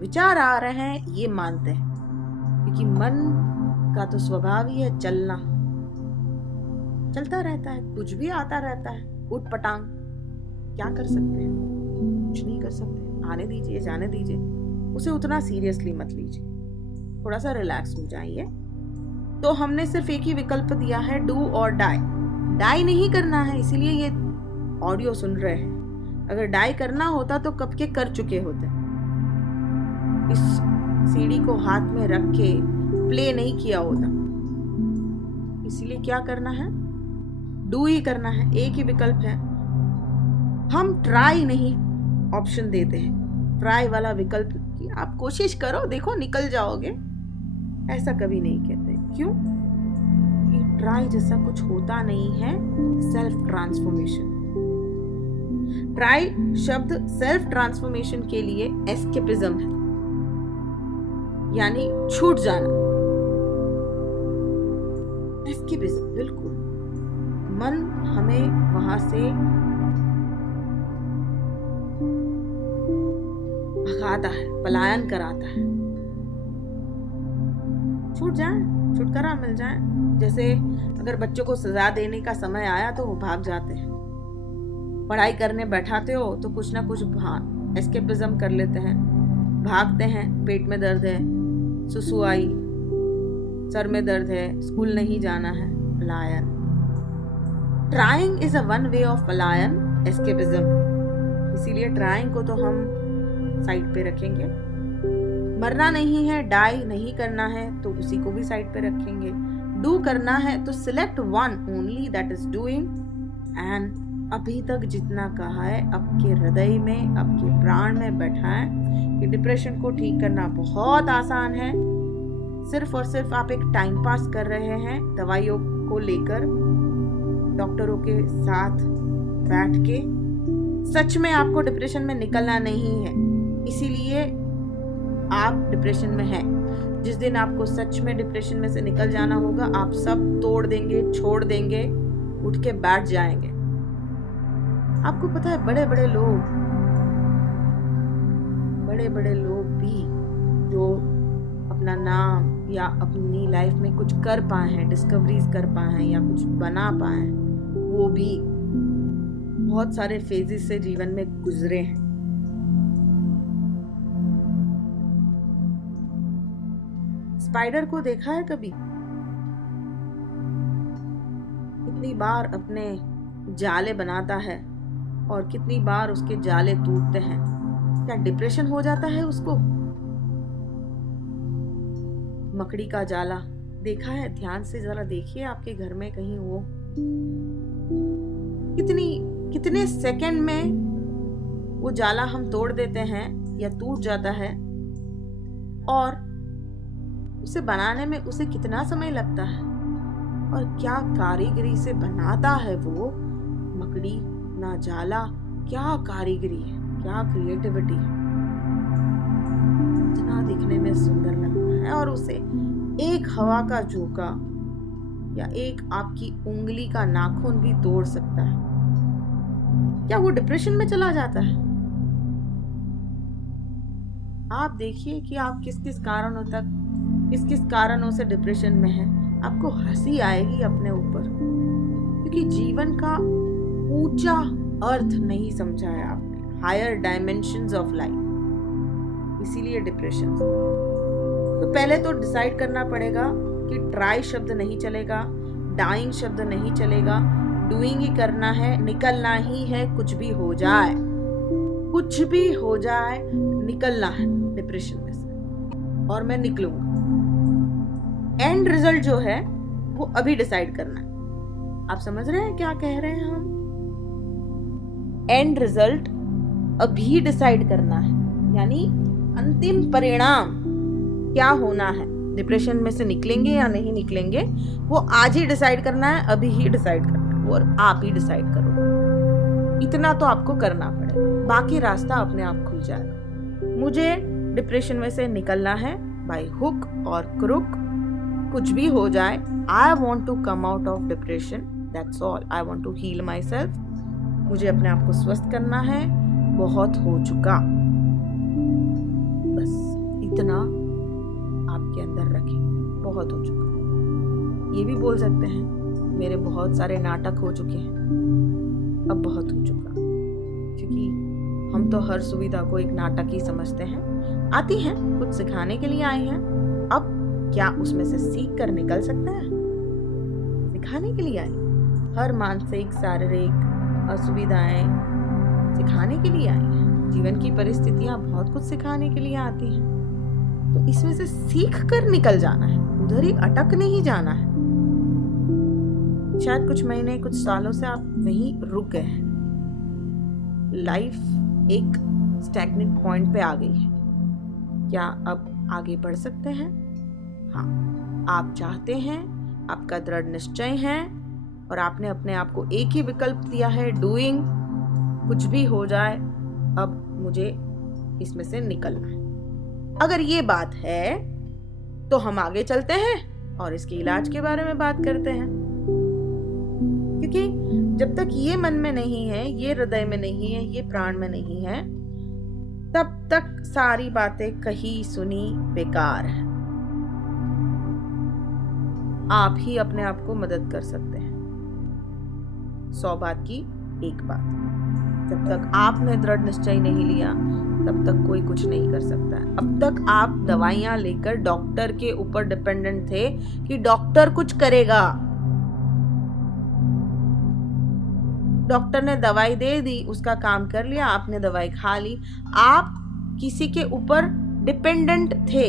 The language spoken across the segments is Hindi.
विचार आ रहे हैं ये मानते हैं, क्योंकि मन का तो स्वभाव ही है चलना, चलता रहता है, कुछ भी आता रहता है, उठ पटांग। क्या कर सकते हैं? कुछ नहीं कर सकते। आने दीजिए, जाने दीजिए, उसे उतना सीरियसली मत लीजिए, थोड़ा सा रिलैक्स हो जाइए। तो हमने सिर्फ एक ही विकल्प दिया है, डू और डाई। डाई नहीं करना है, इसीलिए ये ऑडियो सुन रहे हैं। अगर डाई करना होता तो कब के कर चुके होते। इस सीडी को हाथ में रख के प्ले नहीं किया होता। इसीलिए क्या करना है? डू ही करना है। एक ही विकल्प है। हम ट्राई नहीं ऑप्शन देते हैं, ट्राई वाला विकल्प कि आप कोशिश करो, देखो निकल जाओगे, ऐसा कभी नहीं कहते। क्यों? कि ट्राई जैसा कुछ होता नहीं है सेल्फ ट्रांसफॉर्मेशन। ट्राई शब्द सेल्फ ट्रांसफॉर्मेशन के लिए एस्केपिज्म है, यानी छूट जाना। एस्केपिज्म, बिल्कुल। मन हमें वहां से भगाता है, पलायन कराता है। छूट जाए, छुटकारा मिल जाए। जैसे अगर बच्चों को सजा देने का समय आया तो वो भाग जाते हैं। पढ़ाई करने बैठाते हो तो कुछ ना कुछ एस्केपिज्म कर लेते हैं, भागते हैं। पेट में दर्द है, सुसु आई, सर में दर्द है, स्कूल नहीं जाना है, पलायन। Trying is a one way of पलायन, एस्केपिज्म। इसीलिए ट्राइंग को तो हम साइड पे रखेंगे। मरना नहीं है, डाई नहीं करना है तो उसी को भी साइड पे रखेंगे। डू करना है तो select one only, that is doing. And अभी तक जितना कहा है आपके हृदय में, आपके प्राण में बैठा है कि डिप्रेशन को ठीक करना बहुत आसान है। सिर्फ और सिर्फ आप एक टाइम पास कर रहे हैं दवाइयों को लेकर, डॉक्टरों के साथ बैठ के। सच में आपको डिप्रेशन में निकलना नहीं है, इसीलिए आप डिप्रेशन में हैं। जिस दिन आपको सच में डिप्रेशन में से निकल जाना होगा, आप सब तोड़ देंगे, छोड़ देंगे, उठ के बैठ जाएंगे। आपको पता है बड़े बड़े लोग भी जो अपना नाम या अपनी लाइफ में कुछ कर पाए हैं, डिस्कवरीज कर पाए हैं या कुछ बना पाए हैं, वो भी बहुत सारे फेजेस से जीवन में गुजरे हैं। स्पाइडर को देखा है कभी? कितनी बार अपने जाले बनाता है और कितनी बार उसके जाले टूटते हैं। क्या डिप्रेशन हो जाता है उसको? मकड़ी का जाला देखा है? ध्यान से जरा देखिए आपके घर में कहीं वो कितने सेकंड में वो जाला हम तोड़ देते हैं या टूट जाता है, और उसे बनाने में उसे कितना समय लगता है, और क्या कारीगरी से बनाता है वो मकड़ी ना जाला। क्या कारीगरी है, क्या क्रिएटिविटी है, इतना दिखने में सुंदर लगता है। और उसे एक हवा का झोंका या एक आपकी उंगली का नाखून भी तोड़ सकता है। क्या वो डिप्रेशन में चला जाता है? आप देखिए कि आप किस किस कारणों से डिप्रेशन में हैं। आपको हंसी आएगी अपने ऊपर, क्योंकि जीवन का ऊंचा अर्थ नहीं समझा है आपने, हायर डायमेंशंस ऑफ लाइफ। इसीलिए डिप्रेशन। तो पहले तो डिसाइड करना पड़ेगा कि ट्राई शब्द नहीं चलेगा, डाइंग शब्द नहीं चलेगा, डूइंग ही करना है, निकलना ही है। कुछ भी हो जाए, कुछ भी हो जाए, निकलना है डिप्रेशन में से, और मैं निकलूंगा। एंड रिजल्ट जो है वो अभी डिसाइड करना है। आप समझ रहे हैं क्या कह रहे हैं हम? एंड रिजल्ट अभी डिसाइड करना है, यानी अंतिम परिणाम क्या होना है, डिप्रेशन में से निकलेंगे या नहीं निकलेंगे, वो आज ही डिसाइड करना है, अभी ही डिसाइड करना है, और आप ही डिसाइड करो। इतना तो आपको करना पड़ेगा, बाकी रास्ता अपने आप खुल जाएगा। मुझे डिप्रेशन में से निकलना है बाय हुक और क्रुक, कुछ भी हो जाए। I want to come out of depression, that's all. I want to heal myself. मुझे अपने आप को स्वस्थ करना है, बहुत हो चुका, बस। इतना आपके अंदर रखें, बहुत हो चुका। ये भी बोल सकते हैं मेरे बहुत सारे नाटक हो चुके हैं, अब बहुत हो चुका, क्योंकि हम तो हर सुविधा को एक नाटक ही समझते हैं। आती हैं, कुछ सिखाने के लिए आई हैं, अब क्या उसमें से सीख कर निकल सकते हैं? सिखाने के लिए आई, हर मानसिक शारीरिक असुविधाएं सिखाने के लिए आई हैं। जीवन की परिस्थितियां बहुत कुछ सिखाने के लिए आती हैं, तो इसमें से सीख कर निकल जाना है, उधर ही अटक नहीं जाना है। शायद कुछ महीने कुछ सालों से आप वहीं रुक गए हैं, लाइफ एक स्टैग्नेंट पॉइंट पे आ गई है। क्या अब आगे बढ़ सकते हैं? हाँ, आप चाहते हैं, आपका दृढ़ निश्चय है और आपने अपने आप को एक ही विकल्प दिया है, डूइंग। कुछ भी हो जाए, अब मुझे इसमें से निकलना है। अगर ये बात है तो हम आगे चलते हैं और इसके इलाज के बारे में बात करते हैं, क्योंकि जब तक ये मन में नहीं है, ये हृदय में नहीं है, ये प्राण में नहीं है, तब तक सारी बातें कही सुनी बेकार है। आप ही अपने आप को मदद कर सकते हैं। 100 बात की एक बात, जब तक आपने दृढ़ निश्चय नहीं लिया तब तक कोई कुछ नहीं कर सकता है। अब तक आप दवाइयां लेकर डॉक्टर के ऊपर डिपेंडेंट थे कि डॉक्टर कुछ करेगा। डॉक्टर ने दवाई दे दी, उसका काम कर लिया, आपने दवाई खा ली। आप किसी के ऊपर डिपेंडेंट थे,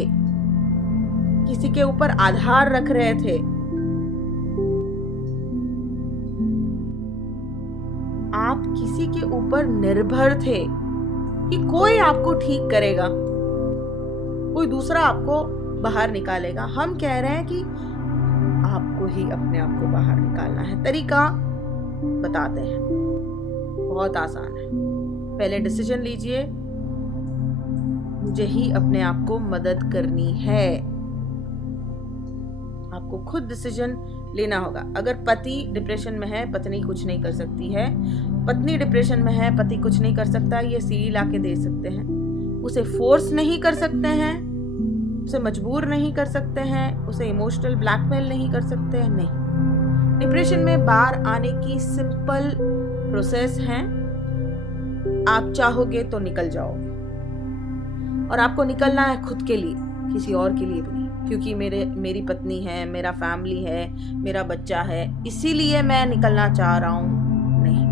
किसी के ऊपर आधार रख रहे थे। आप किसी के ऊपर निर्भर थे कि कोई आपको ठीक करेगा, कोई दूसरा आपको बाहर निकालेगा। हम कह रहे हैं कि आपको ही अपने आप को बाहर निकालना है। तरीका बताते हैं, बहुत आसान है। पहले डिसीजन लीजिए, मुझे ही अपने आप को मदद करनी है। आपको खुद डिसीजन लेना होगा। अगर पति डिप्रेशन में है, पत्नी कुछ नहीं कर सकती है। पत्नी डिप्रेशन में है, पति कुछ नहीं कर सकता। ये सीढ़ी ला के दे सकते हैं, उसे फोर्स नहीं कर सकते हैं, उसे मजबूर नहीं कर सकते हैं, उसे इमोशनल ब्लैकमेल नहीं कर सकते हैं। नहीं, डिप्रेशन में बाहर आने की सिंपल प्रोसेस है। आप चाहोगे तो निकल जाओगे, और आपको निकलना है खुद के लिए, किसी और के लिए भी नहीं। क्योंकि मेरी पत्नी है, मेरा फैमिली है, मेरा बच्चा है, इसीलिए मैं निकलना चाह रहा हूं, नहीं।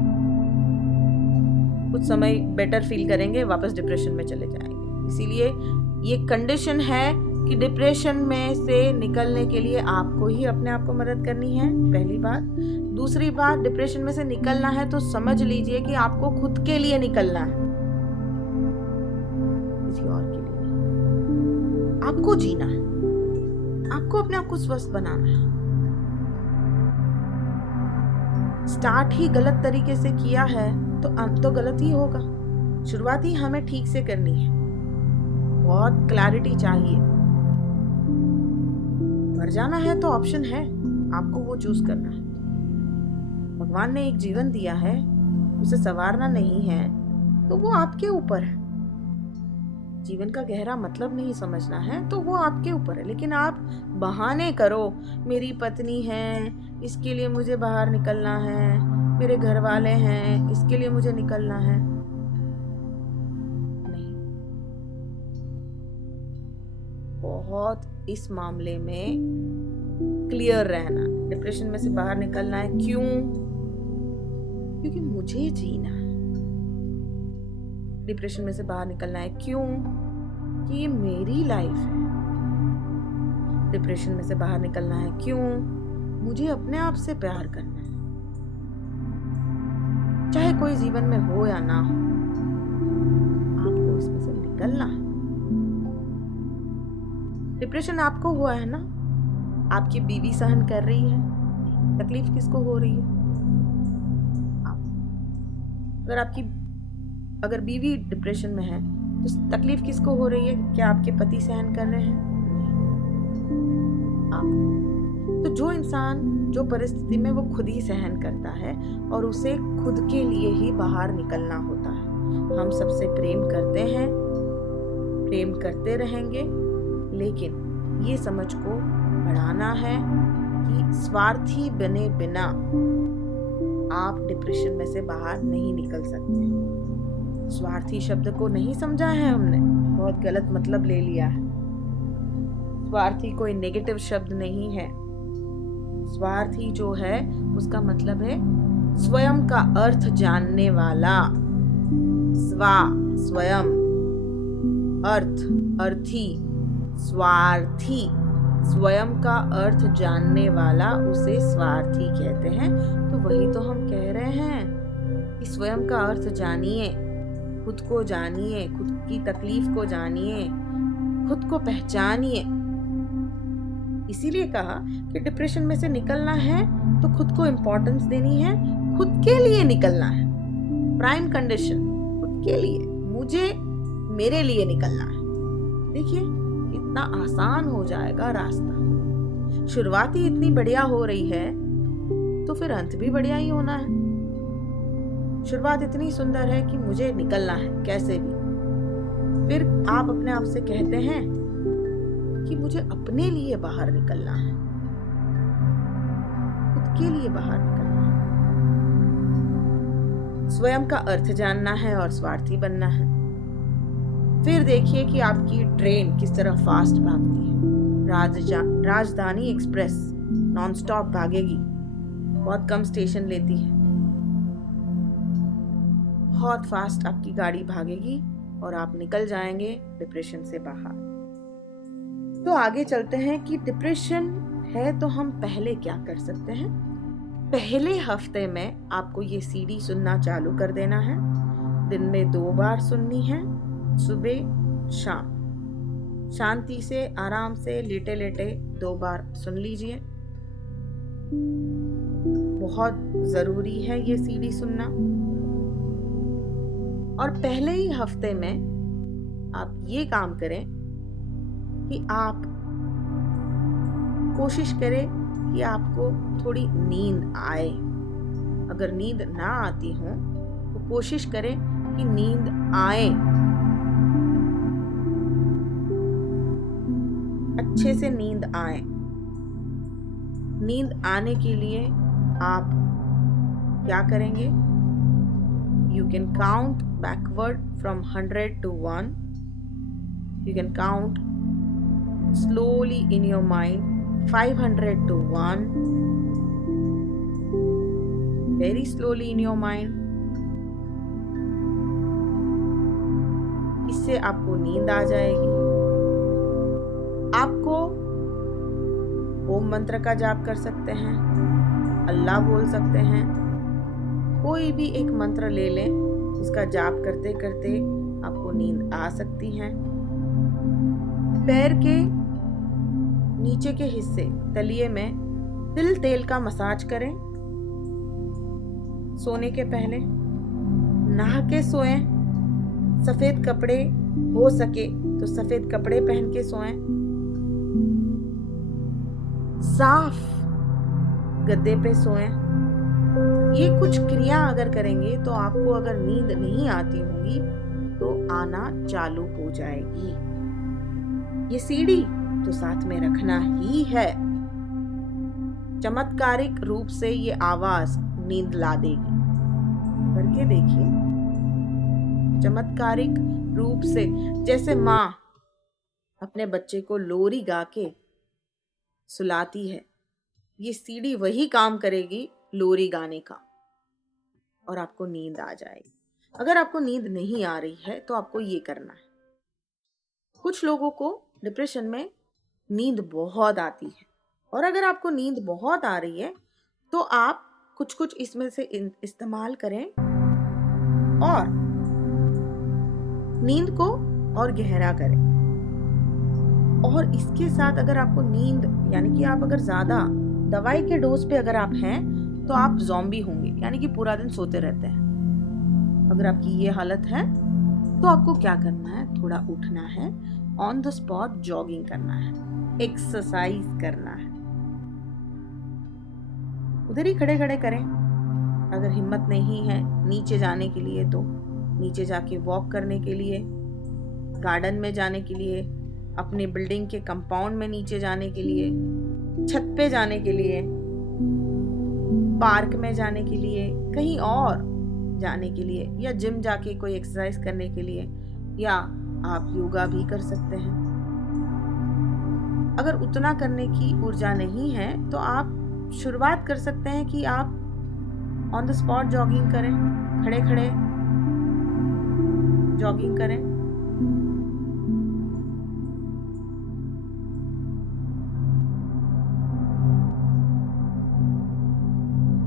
कुछ समय बेटर फील करेंगे, वापस डिप्रेशन में चले जाएंगे। इसीलिए ये कंडीशन है कि डिप्रेशन में से निकलने के लिए आपको ही अपने आप को मदद करनी है, पहली बात। दूसरी बात, डिप्रेशन में से निकलना है तो समझ लीजिए कि आपको खुद के लिए निकलना है, किसी और के लिए नहीं। आपको जीना है, आपको अपने आप को स्वस्थ बनाना है। स्टार्ट ही गलत तरीके से किया है तो अंत तो गलत ही होगा। शुरुआत ही हमें ठीक से करनी है। बहुत क्लैरिटी चाहिए। मर जाना है तो ऑप्शन है, आपको वो चूज करना है। भगवान ने एक जीवन दिया है, उसे संवारना नहीं है तो वो आपके ऊपर है। जीवन का गहरा मतलब नहीं समझना है तो वो आपके ऊपर है। लेकिन आप बहाने करो, मेरी पत्नी है इसके लिए मुझे बाहर निकलना है, मेरे घर वाले हैं इसके लिए मुझे निकलना है, नहीं। बहुत इस मामले में क्लियर रहना। डिप्रेशन में से बाहर निकलना है, क्यों? क्योंकि मुझे जीना है। डिप्रेशन में से बाहर निकलना है, क्यों? कि ये मेरी लाइफ है। डिप्रेशन में से बाहर निकलना है, क्यों? मुझे अपने आप से प्यार करना है, चाहे कोई जीवन में हो या ना हो, आपको इसमें से निकलना है। डिप्रेशन आपको हुआ है ना, आपकी बीवी सहन कर रही है, तकलीफ किसको हो रही है? अगर बीवी डिप्रेशन में है तो तकलीफ किसको हो रही है? क्या आपके पति सहन कर रहे हैं? आप। तो जो इंसान जो परिस्थिति में वो खुद ही सहन करता है और उसे खुद के लिए ही बाहर निकलना होता है। हम सबसे प्रेम करते हैं, प्रेम करते रहेंगे, लेकिन ये समझ को बढ़ाना है कि स्वार्थी बने बिना आप डिप्रेशन में से बाहर नहीं निकल सकते। स्वार्थी शब्द को नहीं समझा है हमने, बहुत गलत मतलब ले लिया है। स्वार्थी कोई नेगेटिव शब्द नहीं है। स्वार्थी जो है उसका मतलब है स्वयं का अर्थ जानने वाला। स्वयं, अर्थ, अर्थी, स्वार्थी, स्वयं का अर्थ जानने वाला उसे स्वार्थी कहते हैं। तो वही तो हम कह रहे हैं कि स्वयं का अर्थ जानिए, खुद को जानिए, खुद की तकलीफ को जानिए, खुद को पहचानिए। इसीलिए कहा कि डिप्रेशन में से निकलना है तो खुद को इम्पोर्टेंस देनी है, खुद के लिए निकलना है। प्राइम कंडीशन, खुद के लिए, मुझे, मेरे लिए निकलना है। देखिए कितना आसान हो जाएगा रास्ता। शुरुआत ही इतनी बढ़िया हो रही है तो फिर अंत भी बढ़िया ही होना है। शुरुआत इतनी सुंदर है कि मुझे निकलना है कैसे भी। फिर आप अपने आप से कहते हैं कि मुझे अपने लिए बाहर निकलना है, खुद के लिए बाहर निकलना है, स्वयं का अर्थ जानना है और स्वार्थी बनना है। फिर देखिए कि आपकी ट्रेन किस तरह फास्ट भागती है। राजधानी एक्सप्रेस नॉनस्टॉप भागेगी, बहुत कम स्टेशन लेती है, बहुत फास्ट आपकी गाड़ी भागेगी और आप निकल जाएंगे डिप्रेशन से बाहर। तो आगे चलते हैं कि डिप्रेशन है तो हम पहले क्या कर सकते हैं। पहले हफ्ते में आपको ये सीडी सुनना चालू कर देना है। दिन में 2 बार सुननी है, सुबह शाम। शांति से, आराम से, लेटे लेटे 2 बार सुन लीजिए। बहुत जरूरी है ये सीडी सुनना। और पहले ही हफ्ते में आप ये काम करें कि आप कोशिश करें कि आपको थोड़ी नींद आए। अगर नींद ना आती हो तो कोशिश करें कि नींद आए, अच्छे से नींद आए। नींद आने के लिए आप क्या करेंगे? You can count backward from 100 to 1. You can count slowly in your mind 500 to 1. Very slowly in your mind. इससे आपको नींद आ जाएगी। आपको ओम मंत्र का जाप कर सकते हैं, अल्लाह बोल सकते हैं, कोई भी एक मंत्र ले लें, उसका जाप करते करते आपको नींद आ सकती है। पैर के नीचे के हिस्से तलिए में तिल तेल का मसाज करें। सोने के पहले नहा के सोएं। सफेद कपड़े हो सके तो सफेद कपड़े पहन के सोएं। साफ गद्दे पे सोएं। ये कुछ क्रिया अगर करेंगे तो आपको अगर नींद नहीं आती होगी तो आना चालू हो जाएगी। ये सीडी तो साथ में रखना ही है। चमत्कारिक रूप से ये आवाज नींद ला देगी। करके देखिए, चमत्कारिक रूप से, जैसे माँ अपने बच्चे को लोरी गा के सुलाती है, ये सीडी वही काम करेगी लोरी गाने का, और आपको नींद आ जाएगी। अगर आपको नींद नहीं आ रही है तो आपको ये करना है। कुछ लोगों को डिप्रेशन में नींद बहुत आती है, और अगर आपको नींद बहुत आ रही है तो आप कुछ कुछ इसमें से इस्तेमाल करें और नींद को और गहरा करें। और इसके साथ अगर आपको नींद, यानी कि आप अगर ज्यादा दवाई के डोज पे अगर आप हैं तो आप ज़ॉम्बी होंगे, यानी कि पूरा दिन सोते रहते हैं। अगर आपकी ये हालत है तो आपको क्या करना है? थोड़ा उठना है, ऑन द स्पॉट जॉगिंग करना है, एक्सरसाइज करना है। उधर ही खड़े खड़े करें। अगर हिम्मत नहीं है नीचे जाने के लिए तो नीचे जाके वॉक करने के लिए गार्डन में जाने के लिए, अपनी बिल्डिंग के कंपाउंड में नीचे जाने के लिए, छत पे जाने के लिए, पार्क में जाने के लिए, कहीं और जाने के लिए, या जिम जाके कोई एक्सरसाइज करने के लिए, या आप योगा भी कर सकते हैं। अगर उतना करने की ऊर्जा नहीं है तो आप शुरुआत कर सकते हैं कि आप ऑन द स्पॉट जॉगिंग करें, खड़े खड़े जॉगिंग करें।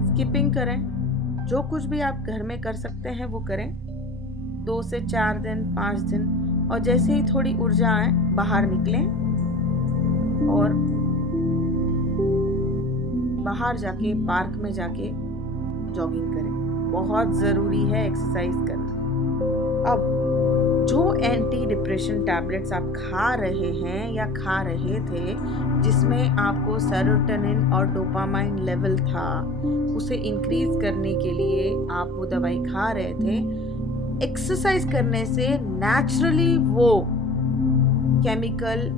स्किपिंग करें। जो कुछ भी आप घर में कर सकते हैं वो करें, 2 से 4 दिन, 5 दिन, और जैसे ही थोड़ी ऊर्जा आए बाहर निकलें और बाहर जाके पार्क में जाके जॉगिंग करें। बहुत ज़रूरी है एक्सरसाइज करना। अब जो एंटी डिप्रेशन टैबलेट्स आप खा रहे हैं या खा रहे थे, जिसमें आपको सेरोटोनिन और डोपामाइन लेवल था, उसे इंक्रीज करने के लिए आप वो दवाई खा रहे थे, एक्सरसाइज करने से नेचुरली वो केमिकल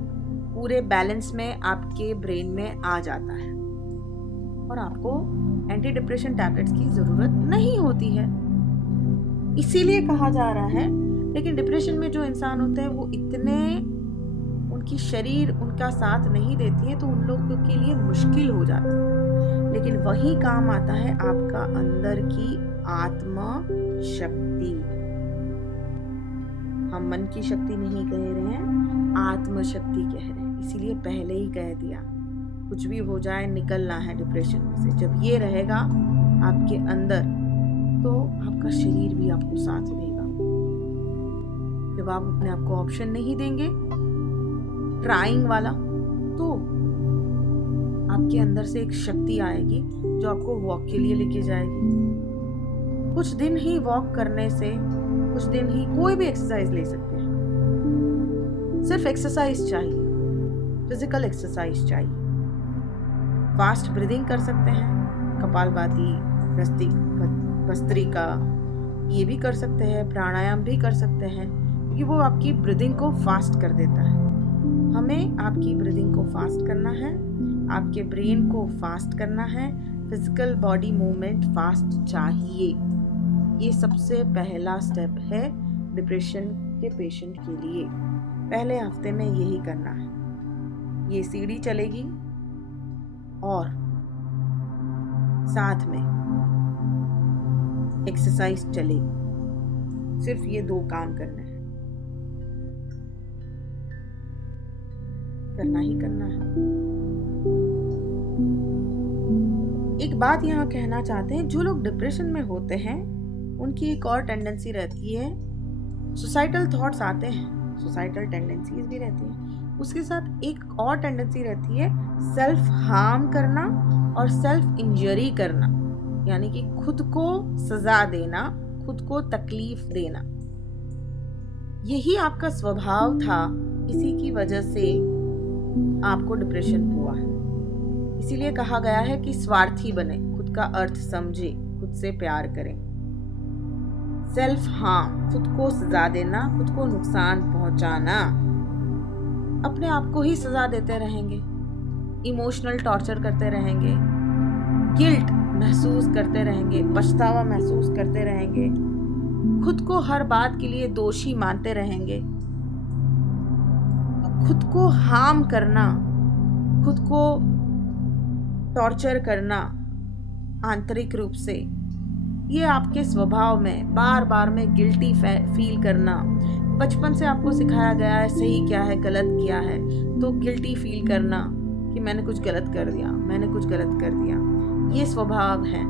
पूरे बैलेंस में आपके ब्रेन में आ जाता है और आपको एंटी डिप्रेशन टैबलेट्स की ज़रूरत नहीं होती है। इसीलिए कहा जा रहा है। लेकिन डिप्रेशन में जो इंसान होते हैं वो इतने, उनकी शरीर उनका साथ नहीं देती है तो उन लोगों के लिए मुश्किल हो जाता है। लेकिन वही काम आता है आपका अंदर की आत्मा शक्ति। हम मन की शक्ति नहीं कह रहे हैं, आत्म शक्ति कह रहे हैं। इसीलिए पहले ही कह दिया, कुछ भी हो जाए निकलना है डिप्रेशन में से। जब ये रहेगा आपके अंदर तो आपका शरीर भी आपको साथ देगा। जब आप अपने आप को ऑप्शन नहीं देंगे ट्राइंग वाला, तो आपके अंदर से एक शक्ति आएगी जो आपको वॉक के लिए लेके जाएगी। कुछ दिन ही वॉक करने से, कुछ दिन ही कोई भी एक्सरसाइज ले सकते हैं। सिर्फ एक्सरसाइज चाहिए, फिजिकल एक्सरसाइज चाहिए। फास्ट ब्रीदिंग कर सकते हैं, कपालभाति, भस्त्रिका, ये भी कर सकते हैं। प्राणायाम भी कर सकते हैं, क्योंकि वो आपकी ब्रीदिंग को फास्ट कर देता है। हमें आपकी ब्रीदिंग को फास्ट करना है, आपके ब्रेन को फास्ट करना है, फिजिकल बॉडी मूवमेंट फास्ट चाहिए। ये सबसे पहला स्टेप है डिप्रेशन के पेशेंट के लिए। पहले हफ्ते में यही करना है। ये सीढ़ी चलेगी और साथ में एक्सरसाइज चलेगी। सिर्फ ये 2 काम करना है, करना ही करना है। एक बात यहाँ कहना चाहते हैं, जो लोग डिप्रेशन में होते हैं उनकी एक और टेंडेंसी रहती है, सुसाइडल थॉट्स आते हैं, सुसाइडल टेंडेंसीज भी रहती हैं। उसके साथ एक और टेंडेंसी रहती है सेल्फ हार्म करना और सेल्फ इंजरी करना, यानी कि खुद को सजा देना, खुद को तकलीफ देना। यही आपका स्वभाव था, इसी की वजह से आपको डिप्रेशन हुआ है। इसीलिए कहा गया है कि स्वार्थी बने, खुद का अर्थ समझे, खुद से प्यार करें। सेल्फ हार्म, खुद को सजा देना, खुद को नुकसान पहुंचाना, अपने आप को ही सजा देते रहेंगे, इमोशनल टॉर्चर करते रहेंगे, गिल्ट महसूस करते रहेंगे, पछतावा महसूस करते रहेंगे, खुद को हर बात के लिए दोषी मानते रहेंगे। तो खुद को हार्म करना, खुद को टॉर्चर करना आंतरिक रूप से, ये आपके स्वभाव में बार बार में गिल्टी फील करना, बचपन से आपको सिखाया गया है सही क्या है गलत क्या है, तो गिल्टी फील करना कि मैंने कुछ गलत कर दिया, मैंने कुछ गलत कर दिया, ये स्वभाव है।